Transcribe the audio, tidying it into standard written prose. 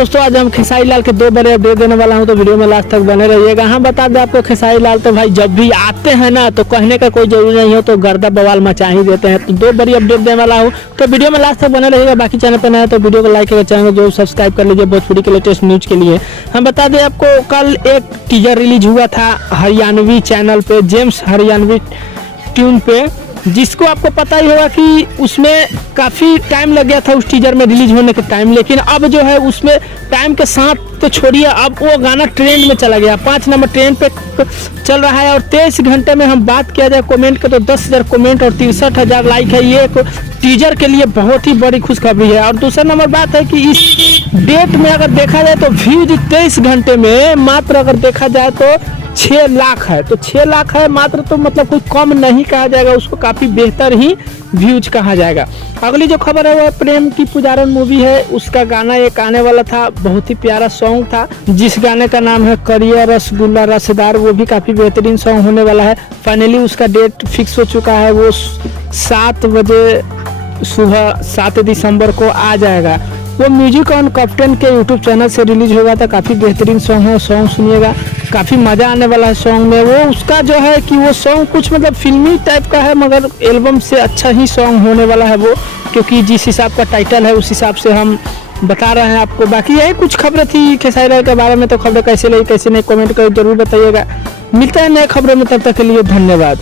दोस्तों आज हम खेसारी लाल के 2 बड़े अपडेट देने वाला हूं, तो वीडियो में लास्ट तक बने रहिएगा। हाँ बता दें आपको, खेसारी लाल तो भाई जब भी आते हैं ना तो कहने का कोई जरूरी नहीं हो, तो गर्दा बवाल मचा ही देते हैं। तो 2 बड़ी अपडेट देने वाला हूं, तो वीडियो में लास्ट तक बने रहिएगा। बाकी चैनल पर नया है तो वीडियो को लाइक करके चैनल को सब्सक्राइब कर लीजिए भोजपुरी के लेटेस्ट न्यूज के लिए। हम बता दें आपको, कल एक टीजर रिलीज हुआ था हरियाणवी चैनल पे, जेम्स हरियाणवी ट्यून पे, जिसको आपको पता ही होगा कि उसमें काफ़ी टाइम लग गया था उस टीजर में रिलीज होने के टाइम। लेकिन अब जो है उसमें टाइम के साथ तो छोड़िए, अब वो गाना ट्रेंड में चला गया, 5 नंबर ट्रेंड पे चल रहा है। और 23 घंटे में हम बात किया जाए कमेंट के तो 10,000 कमेंट और 63,000 लाइक है। ये एक टीजर के लिए बहुत ही बड़ी खुशखबरी है। और दूसरा नंबर बात है कि इस डेट में अगर देखा जाए तो व्यूज 23 घंटे में मात्र अगर देखा जाए तो 6 लाख है। तो 6 लाख है मात्र, तो मतलब कोई कम नहीं कहा जाएगा, उसको काफ़ी बेहतर ही व्यूज कहा जाएगा। अगली जो खबर है वो प्रेम की पुजारन मूवी है, उसका गाना एक आने वाला था, बहुत ही प्यारा सॉन्ग था, जिस गाने का नाम है करिया रसगुल्ला रसदार। वो भी काफ़ी बेहतरीन सॉन्ग होने वाला है। फाइनली उसका डेट फिक्स हो चुका है, वो 7 बजे सुबह 7 दिसंबर को आ जाएगा। वो म्यूजिक ऑन कैप्टन के यूट्यूब चैनल से रिलीज होगा था। काफ़ी बेहतरीन सॉन्ग है, सॉन्ग सुनिएगा, काफ़ी मज़ा आने वाला है सॉन्ग में। वो उसका जो है कि वो सॉन्ग कुछ मतलब फिल्मी टाइप का है, मगर एल्बम से अच्छा ही सॉन्ग होने वाला है वो, क्योंकि जिस हिसाब का टाइटल है उस हिसाब से हम बता रहे हैं आपको। बाकी यही कुछ खबरें थी खेसारी लाल के बारे में, तो खबरें कैसे लगी कैसे नहीं कमेंट करके जरूर बताइएगा। मिलता है नए खबरों में, तब तक के लिए धन्यवाद।